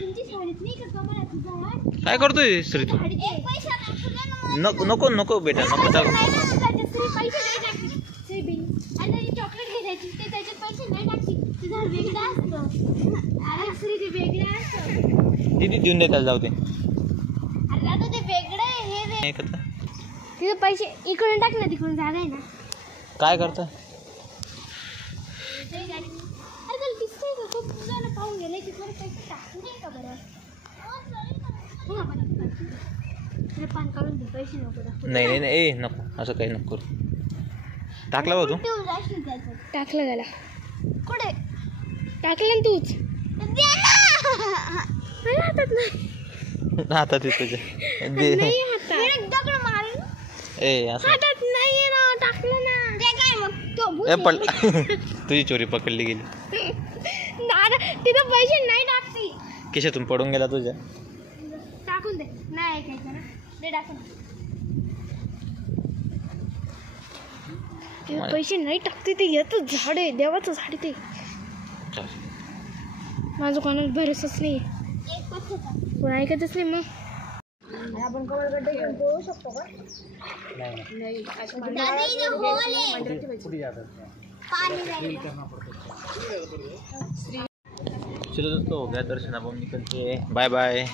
तुमची शाळेत नाही का कमला तुझा काय करतोय श्री तू? नको नको नको बेटा नको टाक. चॉकलेट घ्यायची ते त्याच्यात पैसे नाही टाकते ते झाड वेगळं असतं. अरे श्री ते वेगळं असतं. दीदी देऊन दे त्याला जाऊ दे. अरे आता ते वेगळं आहे हे नाही करता तिथे पैसे इकडून टाक ना तिकडून जागा आहे ना. काय करता? अरे त्याला दिसतंय का खूप जण पाहून गेले की थोडे पैसे टाकू नाही का बरं. पान काढून दे पैसे नको टाकू. नाही नाही नाही ए नको असं काही नको करू. टाकला बा तू? टाकलं त्याला कुठे टाकलं ना तूच हातात नाही हातात आहे तुझ्या दे. नाही हातात दगड मारून ए असं हातात नाही ना टाकलं ना ते काय मग तो ए पड तुझी चोरी पकडली गेली. दादा तिथं पैसे नाही टाकती खिशातून पडून गेला तुझ्या. टाकून दे नाही ऐकायचं ना दे टाकून. पैसे नाही टाकते ते येतं झाड आहे देवाचं झाड ते. माझं कोणाला भरोसाच नाही कोण ऐकतच नाही. मग आपण कवळगड्डे घेऊन पोहू शकतो का? नाही चलो दोस्तों हो गया दर्शन. अब हम निकलते हैं. बाय बाय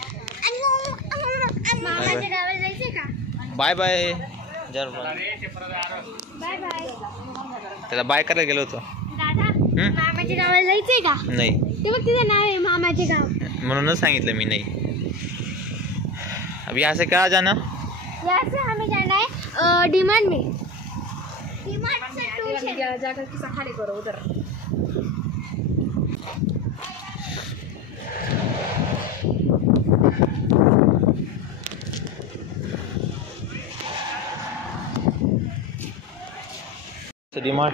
मामाच्या गावाला जायचंय का? Bye bye. जर बाय बाय त्याला बाय करायला गेलो होतो. दादा मामाच्या गावाला जायचंय का? नाही ते बघ तिचं नाव आहे मामाचे गाव. म्हणूनच सांगितलं मी नाही. अब यहाँ से कहाँ जाना? यहाँ से हमें जाना है डिमांड में. डिमांड से ट्यूशन जाकर किसा खाली करो उधर. डिमांड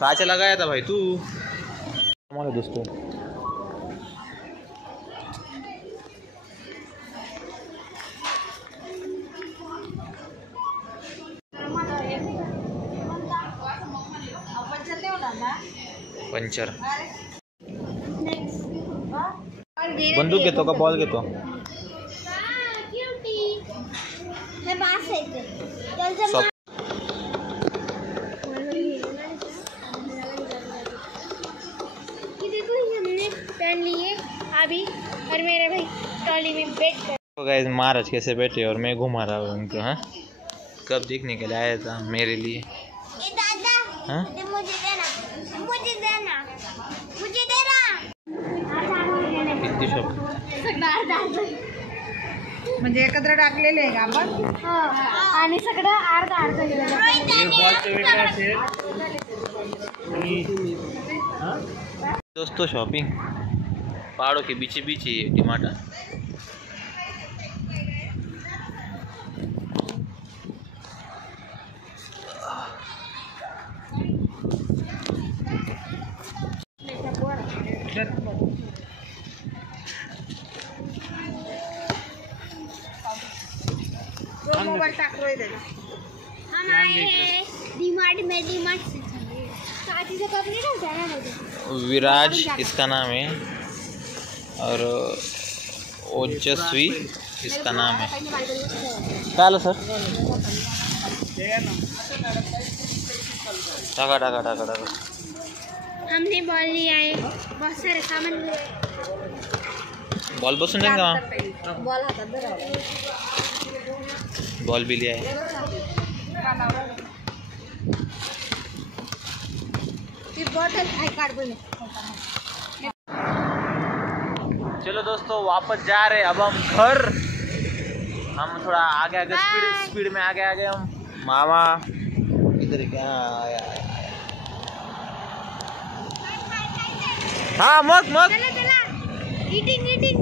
कहाँ चला गया था भाई तू? हमारे दोस्तों पंचर. बंदूक घेतो का बॉल घेतो? हे बास आहे ते. त्यांचं सब किती कोई हमने पहन लिए अभी और मेरे भाई ट्रॉली में बैठ कर. तो गाइस महाराज कैसे बैठे और मैं घुमा रहा हूँ उनको. हाँ कब देखने के लिए आया था मेरे लिए. दादा हाँ मुझे देना मुझे देना मुझे देना. कितनी शॉप म्हणजे एकत्र टाकलेले आहे का आपण? आणि सगळं अर्धा अर्धा दोस्तों शॉपिंग पहाड़ों के बीच बीच ही है टमाटर. हम आए हैं डीमार्ट में। डीमार्ट से साथी से कब नहीं रहता है ना। विराज इसका नाम है और ओजस्वी इसका नाम है। क्या हाल सर? टाका टाका टाका टाका। हमने बॉल लिया है, बहुत सारे सामान लिए। बॉल बसून नाही का? बॉल हातात धरा. बॉल भी लिया है। ती बॉटल आई काढ बोले. चलो दोस्तों वापस जा रहे अब हम घर। हम थोड़ा आगे आगे स्पीड में आगे आगे हम। मामा इधर क्या आया? हाँ मग मग चला चला ईटिंग ईटिंग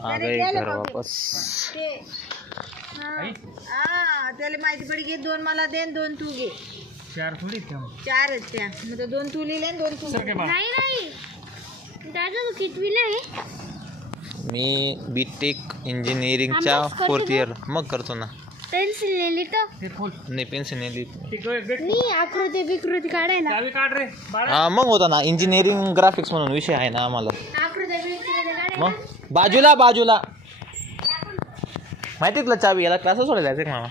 आ गए घर वापस। हा त्याला माहिती पडी घे. 2 मला दे 2 तू घे. 4 थोडी 4 आहेत त्या. मग 2 तू लिहिले 2 तू. नाही नाही दादा तू कितवीला आहे? मी बीटेक इंजिनिअरिंगच्या 4th इयर मग करतो ना. पेन्सिल नेली तर नाही पेन्सिल नाही लिहित. मी आकृती विकृती काढाय ना. चावी काढ रे बाळा. हा मग होता ना इंजिनिअरिंग ग्राफिक्स म्हणून विषय आहे ना आम्हाला. आकृती विकृती काढाय मग बाजूला बाजूला माहिती तुला चावी याला क्लासेस सोडायला जायचं का मामा?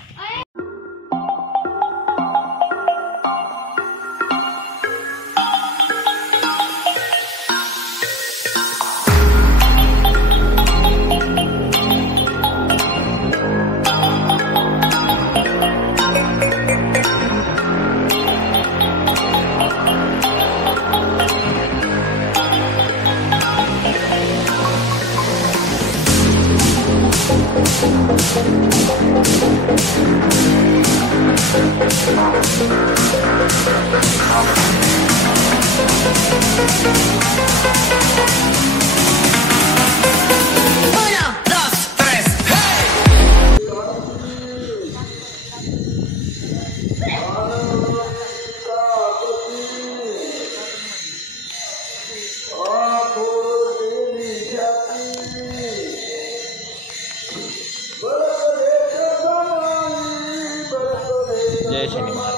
जय शनिवार.